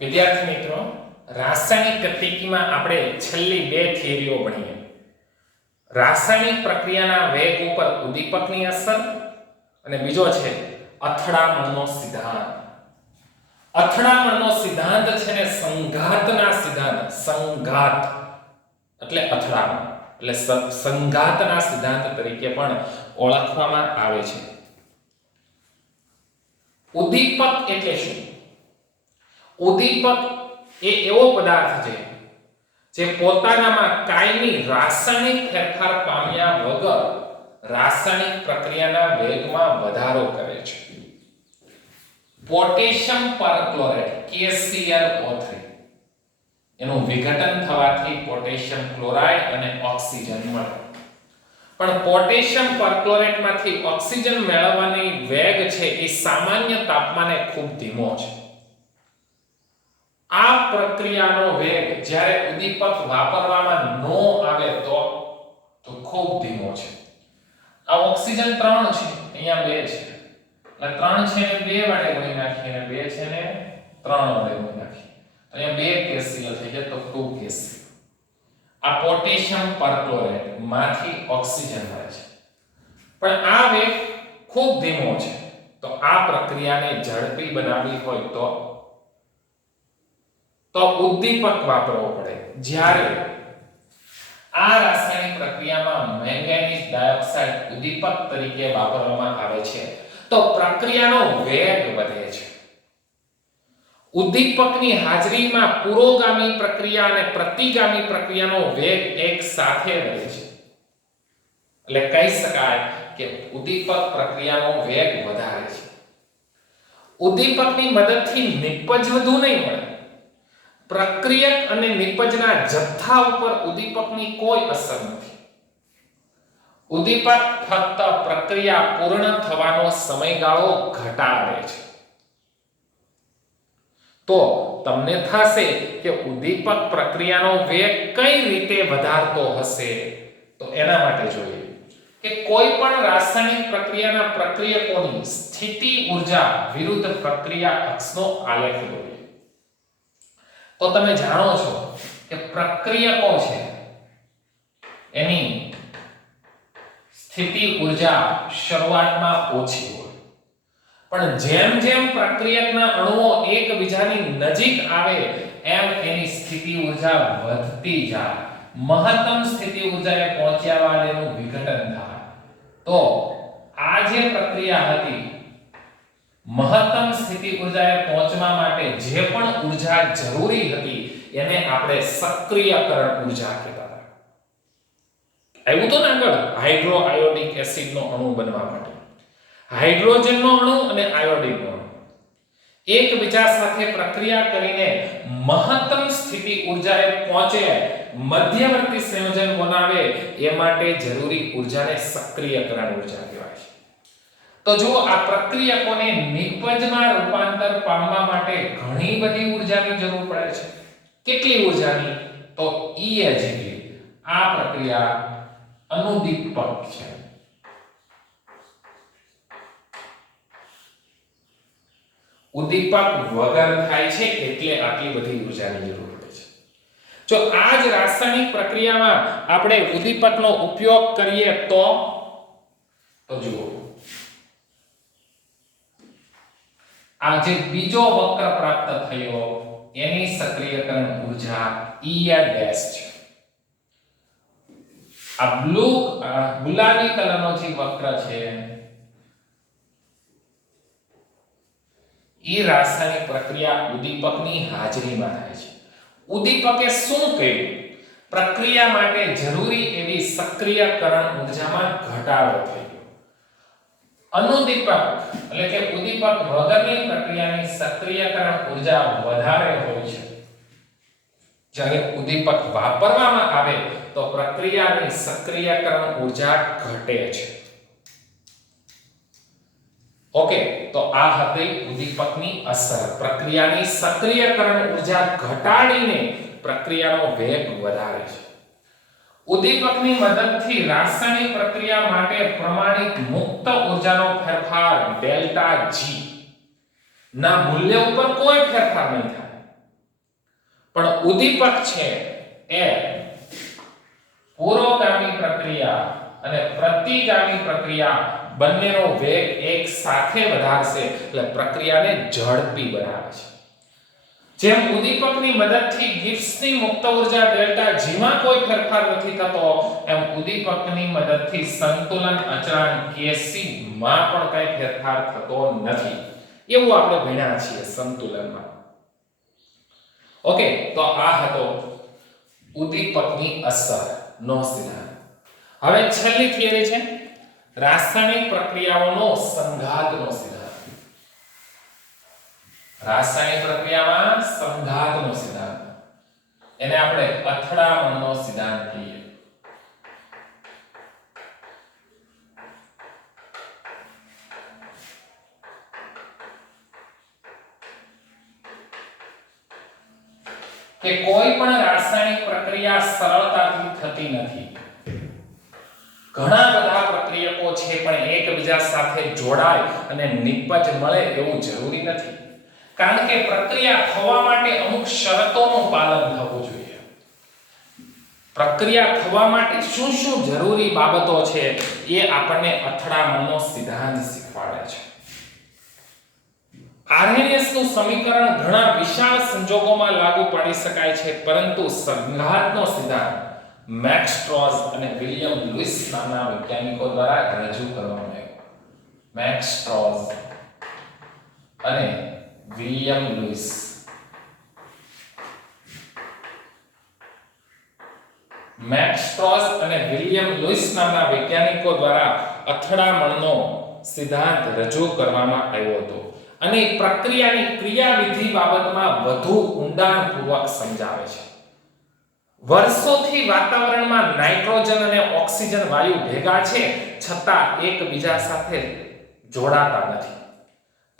વિદ્યાર્થી મિત્રો, રાસાયણિક ગતિકીમાં આપણે છેલ્લી બે થિયરીઓ ભણીએ. રાસાયણિક પ્રક્રિયાના વેગ ઉપર ઉદ્દીપકની અસર અને બીજો છે અથડામણનો સિદ્ધાંત. અથડામણનો સિદ્ધાંત છે ને સંઘાતના સિદ્ધાંત, સંઘાત એટલે અથડામણ એટલે સંઘાતના સિદ્ધાંત તરીકે પણ ઓળખવામાં આવે છે. ઉદ્દીપક એટલે શું? ઉદ્દીપક એ એવો પદાર્થ છે જે પોતાનામાં કાયમી રાસાયણિક ફેરફાર પામ્યા વગર રાસાયણિક પ્રક્રિયાના વેગમાં વધારો કરે છે. પોટેશિયમ પરક્લોરેટ KClO3 એનું વિઘટન થવાથી પોટેશિયમ ક્લોરાઇડ અને ઓક્સિજન મળે. પણ પોટેશિયમ પરક્લોરેટમાંથી ઓક્સિજન મેળવવાની વેગ છે એ સામાન્ય તાપમાને ખૂબ ધીમો છે. આ પ્રક્રિયાનો વેગ જ્યારે ઉદ્દીપક વાપરવામાં ન આવે તો ખૂબ ધીમો છે. આ ઓક્સિજન 3 છે, અહીંયા 2 છે. એટલે 3 છે ને 2 વડે ગુણી નાખીએ અને 2 છે ને 3 વડે ગુણી નાખીએ. તો અહીંયા 2 KCl થઈ જાય તો 2 KCl. આ પોટેશિયમ પરક્લોરેટ માંથી ઓક્સિજન મળે છે. પણ આ વેગ ખૂબ ધીમો છે. તો આ પ્રક્રિયાને ઝડપી બનાવવી હોય તો ઉદ્દીપક વાપરવો પડે. જ્યારે આ રાસાયણિક પ્રક્રિયામાં મેંગેનીઝ ડાયોક્સાઇડ ઉદ્દીપક તરીકે વાપરવામાં આવે છે તો પ્રક્રિયાનો વેગ વધે છે. ઉદ્દીપકની હાજરીમાં પુરોગામી પ્રક્રિયા અને પ્રતિગામી પ્રક્રિયાનો વેગ એક સાથે વધે છે. એટલે કહી શકાય કે ઉદ્દીપક પ્રક્રિયાનો વેગ વધારે છે. ઉદ્દીપકની મદદથી નિપજ વધુ નહીં મળે. પ્રક્રિયક અને નિપજના જથ્થા ઉપર ઉદ્દીપકની કોઈ અસર નથી. ઉદ્દીપક ફક્ત પ્રક્રિયા પૂર્ણ થવાનો સમયગાળો ઘટાડે છે. તો તમને થશે કે ઉદ્દીપક પ્રક્રિયાનો વેગ કઈ રીતે વધારતો હશે? તો એના માટે જોઈએ કે કોઈ પણ રાસાયણિક પ્રક્રિયાના પ્રક્રિયકોની સ્થિતિ ઊર્જા વિરુદ્ધ પ્રક્રિયા અક્ષનો આલેખ દોરીએ. તો તમે જાણો છો કે પ્રક્રિયકો છે એની સ્થિતિ ઊર્જા શરૂઆતમાં ઓછી હોય, પણ જેમ જેમ પ્રક્રિયકના અણુઓ એકબીજાની નજીક આવે એમ એની સ્થિતિ ઊર્જા વધતી જાય. મહત્તમ સ્થિતિ ઊર્જાએ પહોંચ્યા બાદ એનું વિઘટન થાય. તો આ જે પ્રક્રિયા હતી, મહત્તમ સ્થિતિ ઊર્જાએ પહોંચવા માટે જે પણ ઊર્જા જરૂરી હતી એને આપણે સક્રિયકરણ ઊર્જા કહેતા હતા. આવ્યું તો ને આગળ હાઇડ્રો આયોડિક એસિડનો અણુ બનવા માટે હાઇડ્રોજનનો અણુ અને આયોડિનનો અણુ એકબીજા સાથે પ્રક્રિયા કરીને મહત્તમ સ્થિતિ ઊર્જાએ પહોંચે, મધ્યવર્તી સંયોજન બનાવે એ માટે જરૂરી ઊર્જાને સક્રિયકરણ ઊર્જા કહેવાય છે. તો જો આ પ્રક્રિયકોને નિપજમાં રૂપાંતર પામવા માટે ઘણી બધી ઊર્જાની જરૂર પડે છે. કેટલી ઊર્જાની? તો E જેટલી. આ પ્રક્રિયા અનુદીપક છે. ઉદ્દીપક વગર થાય છે એટલે આટલી બધી ઊર્જાની જરૂર પડે છે. જો આ જ રાસાયણિક પ્રક્રિયામાં આપણે ઉદ્દીપકનો ઉપયોગ કરીએ તો જુઓ, આ જે બીજો વક્ર પ્રાપ્ત થયો એની સક્રિયકરણ ઊર્જા E' છે. આ ગુલાબી કલરનો જે વક્ર છે એ રાસાયણિક પ્રક્રિયા ઉદ્દીપકની હાજરીમાં થાય છે. ઉદ્દીપકે શું કર્યું? પ્રક્રિયા માટે જરૂરી એવી સક્રિયકરણ ઊર્જામાં ઘટાડો થયો. અનુદીપક એટલે કે ઉદ્દીપક વગરની પ્રક્રિયાની સક્રિયકરણ ઊર્જા વધારે હોય છે. જ્યારે ઉદ્દીપક વાપરવામાં આવે તો પ્રક્રિયાની સક્રિયકરણ ઊર્જા ઘટે છે. ઓકે, તો આ હતી ઉદ્દીપકની અસર. પ્રક્રિયાની સક્રિયકરણ ઊર્જા ઘટાડીને પ્રક્રિયાનો વેગ વધારે છે. ઉદ્દીપકની મદદથી રાસાયણિક પ્રક્રિયા માટે પ્રમાણિત મુક્ત ઊર્જાનો ફેરફાર ડેલ્ટા G ના મૂલ્ય ઉપર કોઈ ફેરફાર નહીં થાય. પણ ઉદ્દીપક છે એ પુરોગામી પ્રક્રિયા અને પ્રતિગામી પ્રક્રિયા બંનેનો વેગ એક સાથે વધારશે એટલે પ્રક્રિયાને ઝડપી બનાવે છે. જેમ ઉદ્દીપકની મદદથી ગિબ્સની મુક્ત ઉર્જા ડેલ્ટા G માં કોઈ ફેરફાર નથી થતો એમ ઉદ્દીપકની મદદથી સંતુલન અચળાંક Kc માં પણ કંઈ ફેરફાર થતો નથી એવું આપણે ભણ્યા છીએ સંતુલનમાં. ઓકે, તો આ હતો ઉદ્દીપકની અસરનો સિદ્ધાંત. હવે છેલ્લી થિયરી છે રાસાયણિક પ્રક્રિયાઓનો સંઘાતનો સિદ્ધાંત. રાસાયણિક પ્રક્રિયામાં સંઘાતનો સિદ્ધાંત, એને આપણે અથડામણનો સિદ્ધાંત કહીએ. કે કોઈ પણ રાસાયણિક પ્રક્રિયા સરળતાથી થતી નથી. ઘણા બધા પ્રક્રિયકો છે પણ એકબીજા સાથે જોડાય અને નિપજ મળે એવું જરૂરી નથી. કારણ કે પ્રક્રિયા થવા માટે અમુક શરતોનું પાલન થવું જોઈએ. પ્રક્રિયા થવા માટે શું શું જરૂરી બાબતો છે એ આપણને અથડામણનો સિદ્ધાંત શીખવાડે છે. આરએનએસ નું સમીકરણ ઘણા વિશાળ સંજોગોમાં લાગુ પાડી શકાય છે, પરંતુ સંઘાતનો સિદ્ધાંત મેક્સ સ્ટ્રોઝ અને વિલિયમ લુઇસ નામના વૈજ્ઞાનિકો દ્વારા રજૂ કરવામાં આવ્યો. મેક્સ સ્ટ્રોઝ અને વિલિયમ લુઇસ. મેક્સ સ્ટ્રોઝ અને વિલિયમ લુઇસ નામના વૈજ્ઞાનિકો દ્વારા અથડામણનો સિદ્ધાંત રજૂ કરવામાં આવ્યો હતો અને પ્રક્રિયાની ક્રિયાવિધિ બાબતમાં વધુ ઊંડાણપૂર્વક સમજાવે છે. વર્ષોથી વાતાવરણમાં નાઇટ્રોજન અને ઓક્સિજન વાયુ ભેગા છે છતાં એકબીજા સાથે જોડાતા નથી.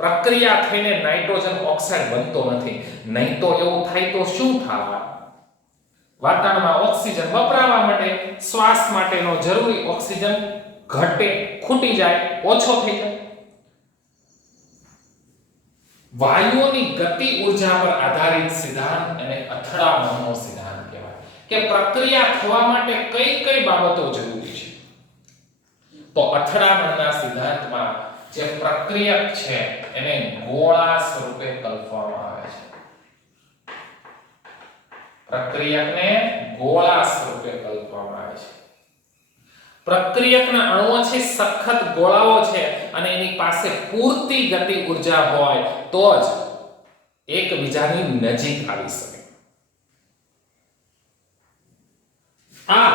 પ્રક્રિયા થઈને નાઇટ્રોજન ઓક્સાઇડ બનતો નથી. નહીં તો એવું થાય તો શું થાય? વાતાવરણમાં ઓક્સિજન વપરાવા માટે, શ્વાસ માટેનો જરૂરી ઓક્સિજન ઘટે, ખૂટી જાય, ઓછો થઈ જાય. વાયુઓની ગતિ ઉર્જા પર આધારિત સિદ્ધાંત અને અથડામણનો સિદ્ધાંત કહેવાય. કે પ્રક્રિયા થવા માટે કઈ કઈ બાબતો જરૂરી છે. તો અથડામણના સિદ્ધાંતમાં જે પ્રક્રિયક છે એને ગોળા સ્વરૂપે કલ્પવામાં આવે છે. પ્રક્રિયકને ગોળા સ્વરૂપે કલ્પવામાં આવે છે. પ્રક્રિયકના અણુઓ છે સખત ગોળાઓ છે અને એની પાસે પૂરતી ગતિ ઉર્જા હોય તો જ એકબીજાની નજીક આવી શકે. આ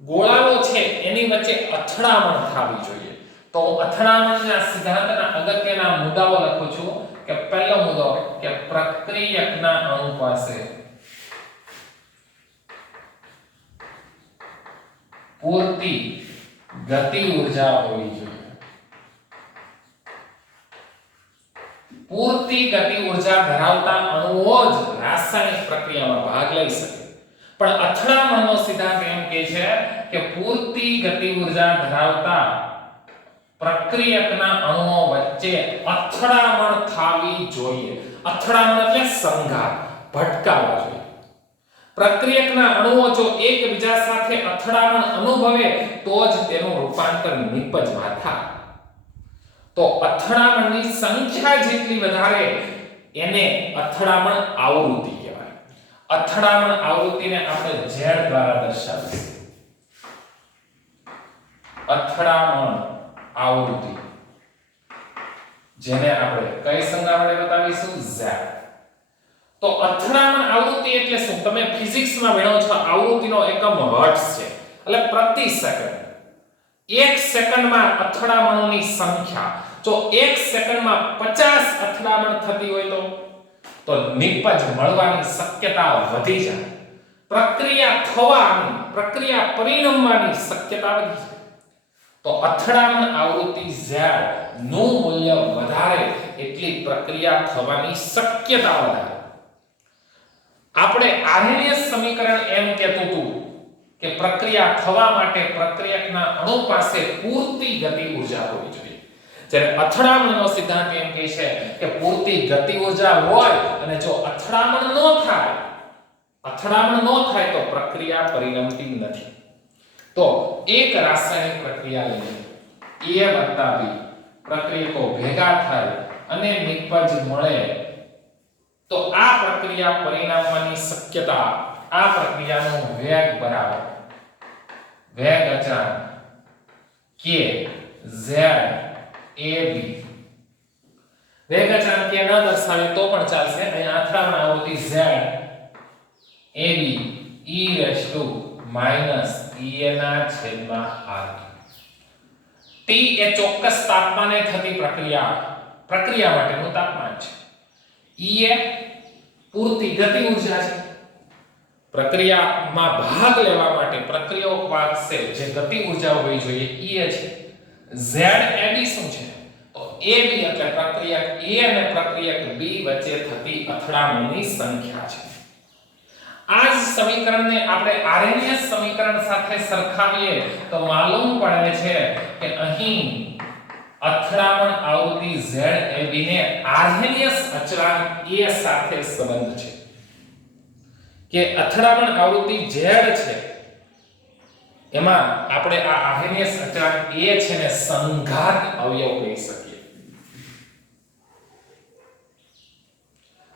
ગોળાઓ છે એની વચ્ચે અથડામણ થવી જોઈએ. તો અથડામણના સિદ્ધાંતના અગત્યના મુદ્દાઓ લખું છું કે પહેલો મુદ્દો કે પ્રક્રિયકના અણુ પાસે પૂરતી ગતિ ઉર્જા હોવી જોઈએ. પૂરતી ગતિ ઉર્જા ધરાવતા અણુઓ જ રાસાયણિક પ્રક્રિયામાં ભાગ લઈ શકે. પણ અથડામણનો સિદ્ધાંત એમ કહે છે કે પૂરતી ગતિ ઉર્જા ધરાવતા પ્રક્રિયકના અણુઓ વચ્ચે અથડામણ થવી જોઈએ. અથડામણ એટલે સંઘાત, ભટકાવા જોઈએ. પ્રક્રિયકના અણુઓ જો એકબીજા સાથે અથડામણ અનુભવે તો જ તેનું રૂપાંતર નિપજમાં થાય. તો અથડામણની સંખ્યા જેટલી વધારે એને અથડામણ આવૃત્તિ કહેવાય. અથડામણ આવૃત્તિને આપણે Z દ્વારા દર્શાવીશું. અથડામણ આવૃત્તિ જેને આપણે કઈ સંજ્ઞા વડે બતાવીશું? Z. તો અથડામણ આવૃત્તિ એટલે શું? તમે ફિઝિક્સમાં ભણો છો, આવૃત્તિનો એકમ હર્ટ્ઝ છે એટલે પ્રતિ સેકન્ડ. 1 સેકન્ડમાં અથડામણોની સંખ્યા, જો 1 સેકન્ડમાં 50 અથડામણ થતી હોય તો નિપજ મળવાની શક્યતા વધી જાય. પ્રક્રિયા પરિણમવાની શક્યતા વધી જાય. તો અથડામણ આવૃત્તિ Z નું મૂલ્ય વધારે એટલી પ્રક્રિયા થવાની શક્યતા વધારે. આપણે આરએનએસ સમીકરણ એમ કહેતું હતું કે પ્રક્રિયા થવા માટે પ્રક્રિયકના અણુ પાસે પૂરતી ગતિ ઉર્જા હોવી જોઈએ. જ્યારે અથડામણનો સિદ્ધાંત એમ કહે છે કે પૂરતી ગતિ ઉર્જા હોય અને જો અથડામણ ન થાય અથડામણ ન થાય તો પ્રક્રિયા પરિણમતી નથી. તો એક રાસાયણિક પ્રક્રિયા લઈએ A + B, પ્રક્રિયકો ભેગા થાય અને નિપજ મળે તો આ પ્રક્રિયા પરિણમવાની શક્યતા, આ પ્રક્રિયાનો વેગ બરાબર વેગ અચળાંક k z a b. વેગ અચળાંક k ન દર્શાવે તો પણ ચાલશે. અહીંયા અથડામણ આવૃત્તિ z a b e−EA/r. T એ ચોક્કસ તાપમાને થતી પ્રક્રિયા માટેનું તાપમાન છે. E એ પૂરતી ગતિ ઊર્જા છે. પ્રક્રિયામાં ભાગ લેવા માટે પ્રક્રિયાઓ પાસે જે ગતિ ઊર્જા હોવી જોઈએ E છે. ZAB શું છે? તો AB એટલે પ્રક્રિયક A અને પ્રક્રિયક B વચ્ચે થતી અથડામણની સંખ્યા છે. આ જ સમીકરણને આપણે આરએનએસ સમીકરણ સાથે સરખાવીએ તો માલુમ પડે છે કે અહીં અથડામણ આવૃત્તિ ZAB ને આરએનએસ અચળાંક A સાથે સંબંધ છે. કે અથડામણ આવૃત્તિ Z છે એમાં આપણે આ આરએનએસ અચળાંક A છે ને સંઘાત અવયવ કહી શકીએ.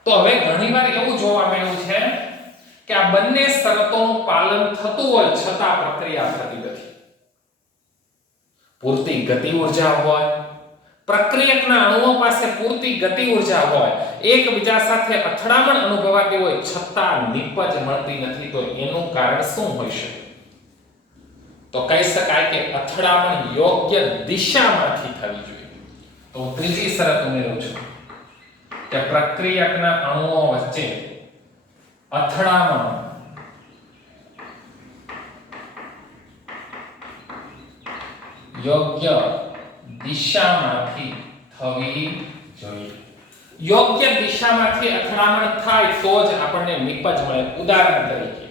તો હવે ઘણીવાર એવું જોવા મળ્યું છે કે આ બંને શરતોનું પાલન થતું હોય છતાં પ્રક્રિયા થતી નથી. પૂરતી ગતિ ઊર્જા હોય, પ્રક્રિયકના અણુઓ પાસે પૂરતી ગતિ ઊર્જા હોય, એકબીજા સાથે અથડામણ અનુભવાતી હોય છતાં નિપજ મળતી નથી. તો એનું કારણ શું હોઈ શકે? તો કહી શકાય કે અથડામણ યોગ્ય દિશામાંથી થવી જોઈએ. તો હું ત્રીજી શરત ઉમેરું છું કે પ્રક્રિયકના અણુઓ વચ્ચે અથડામણ યોગ્ય દિશામાંથી થવી જોઈએ. યોગ્ય દિશામાંથી અથડામણ થાય તો જ આપણને નિપજ મળે. ઉદાહરણ તરીકે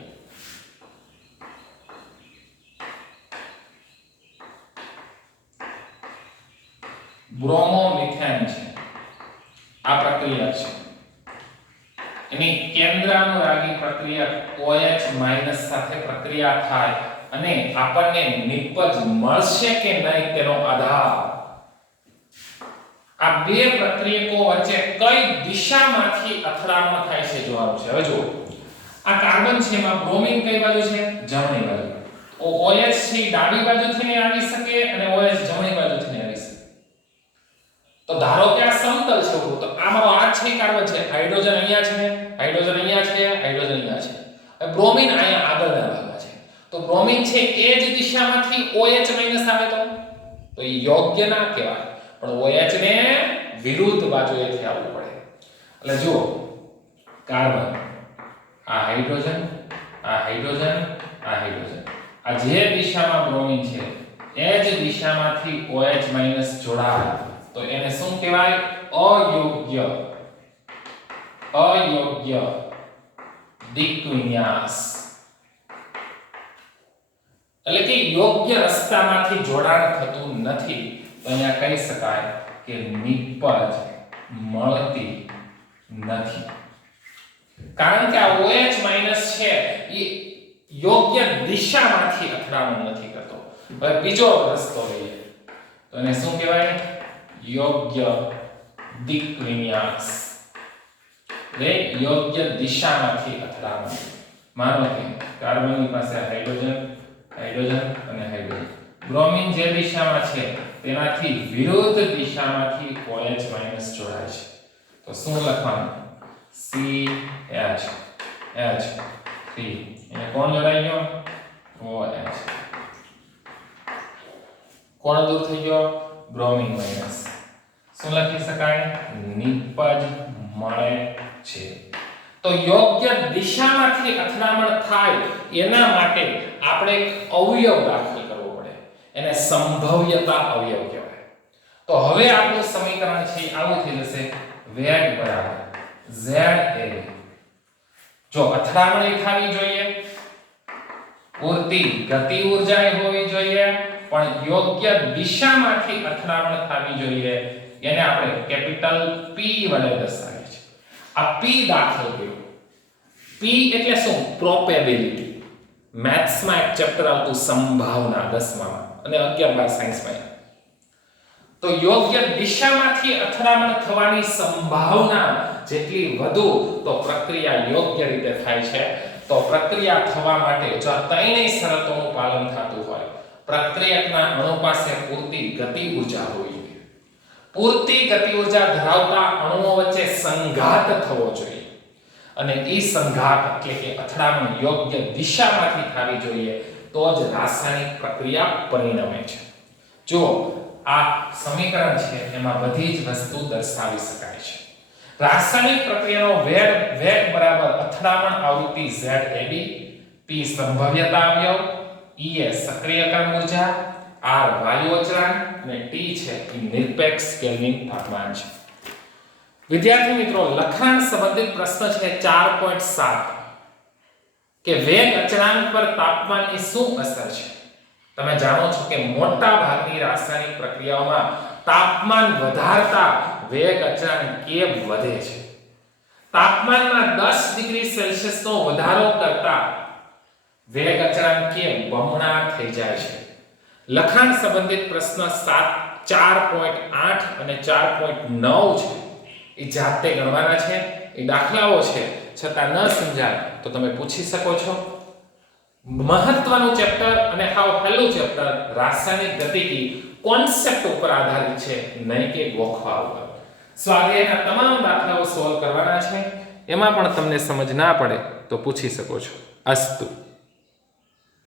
બ્રોમોમિથેન છે, આ પ્રક્રિયા છે. એની કેન્દ્રાનુરાગી પ્રક્રિયા OH- સાથે પ્રક્રિયા થાય અને આપણને નિપજ મળશે કે નહીં તેનો આધાર આ બે પ્રક્રિયકો વચ્ચે કઈ દિશામાંથી અથડામણ થાય છે જોવાનું છે. હવે જો આ કાર્બન છે એમાં બ્રોમિન કઈ બાજુ છે? જમણી બાજુ. OH છે ડાબી બાજુથી આવી શકે અને OH જમણી બાજુથી આવી શકે. તો ધારો કે આ સમતલ છે, તો આમાં આ છે કાર્બન છે, હાઇડ્રોજન અહીંયા છે, હાઇડ્રોજન અહીંયા છે, હાઇડ્રોજન અહીંયા છે. હવે બ્રોમિન અહીંયા આગળના ભાગમાં છે. તો બ્રોમિન છે એ જ દિશામાંથી OH- આવે તો એ યોગ્ય ના કહેવાય, પણ OH ને વિરુદ્ધ બાજુએથી આવવું પડે. એટલે જુઓ કાર્બન, આ હાઇડ્રોજન, આ હાઇડ્રોજન, આ હાઇડ્રોજન, આ જે દિશામાં બ્રોમિન છે એ જ દિશામાંથી OH- જોડાય તો એને શું કહેવાય? અયોગ્ય દિક વિન્યાસ. એટલે કે યોગ્ય રસ્તામાંથી જોડાણ થતું નથી. તો અહીંયા કહી શકાય કે નિપજ મળતી નથી. કારણ કે આ OH- છે એ યોગ્ય દિશામાંથી અથડામણ નથી કરતો. હવે બીજો રસ્તો લઈએ તો એને શું કહેવાય? યોગ્ય દિક વિન્યાસ. યોગ્ય દિશામાંથી અથડામણ. માનો કે કાર્બનની પાસે હાઇડ્રોજન, હાઇડ્રોજન અને હાઇડ્રોજન. બ્રોમિન જે દિશામાં છે તેનાથી વિરુદ્ધ દિશામાંથી OH- જોડાય છે. તો શું લખવાનું? CH H3. અહીંયા કોણ જોડાઈ ગયો? OH. કોણ દૂર થઈ ગયો? Bromine minus. શું લખી શકાય? નિપજ મળે છે. તો યોગ્ય દિશામાંથી અથડામણ થાય એના માટે આપણે એક અવયવ દાખલ કરવો પડે. એને સંભવ્યતા અવયવ કહેવાય. તો હવે આપણું સમીકરણ છે આવું થઈ જશે: વેગ બરાબર ZA. જો અથડામણ થવી જોઈએ, પૂરતી ગતિ ઊર્જા હોવી જોઈએ, પણ યોગ્ય દિશામાંથી અથડામણ થવી જોઈએ. એને આપણે કેપિટલ P વડે દર્શાવીએ છીએ. આ P દાખલ કર્યો. P એટલે શું? પ્રોબેબિલિટી. મેથ્સમાં એક ચેપ્ટર આવતું સંભાવના 10માં અને 11-12 સાયન્સમાં. તો યોગ્ય દિશામાંથી અથડામણ થવાની સંભાવના જેટલી વધુ તો પ્રક્રિયા યોગ્ય રીતે થાય છે. તો પ્રક્રિયા થવા માટે જો આ ત્રણેય શરતોનું પાલન થતું હોય, પ્રક્રિયકના અણુ પાસે પૂરતી ગતિ ઊર્જા હોવી જોઈએ, પૂરતી ગતિ ઊર્જા ધરાવતા અણુઓ વચ્ચે સંઘાત થવો જોઈએ અને એ સંઘાત એટલે કે અથડામણ યોગ્ય દિશામાંથી થવી જોઈએ, તો જ રાસાયણિક પ્રક્રિયા પરિણમે છે. જો આ સમીકરણ છે એમાં બધી જ વસ્તુ દર્શાવી શકાય છે. રાસાયણિક પ્રક્રિયાનો વેગ બરાબર અથડામણ આવૃત્તિ ZAB, P સંભવ્યતા અવયવ, E એ સક્રિયકરણ ઊર્જા, R વાયુ અચળાંક અને T છે એ નિરપેક્ષ કેલ્વિન તાપમાન છે. વિદ્યાર્થી મિત્રો, લખાણ સંબંધિત પ્રશ્ન છે 4.7 કે વેગ અચળાંક પર તાપમાનની શું અસર છે? તમે જાણો છો કે મોટા ભાગની રાસાયણિક પ્રક્રિયાઓમાં તાપમાન વધારતા વેગ અચળાંક કેમ વધે છે? તાપમાનમાં 10 ડિગ્રી સેલ્સિયસનો વધારો કરતા વેગ અચળાંક કેમ બમણા થઈ જાય છે? લખાણ સંબંધિત પ્રશ્ન 4.8 અને 4.9 છે. એ જાતે ગણવાના છે, એ દાખલાઓ છે, છતાં ન સમજાય તો તમે પૂછી શકો છો. મહત્વનું ચેપ્ટર અને હાવ પહેલું ચેપ્ટર રાસાયણિક ગતિકી કોન્સેપ્ટ ઉપર આધારિત છે, નહીં કે ગોખવા ઉપર. સ્વાધ્યાયના તમામ દાખલાઓ સોલ્વ કરવાના છે, એમાં પણ તમને સમજ ના પડે તો પૂછી શકો છો. અસ્તુ.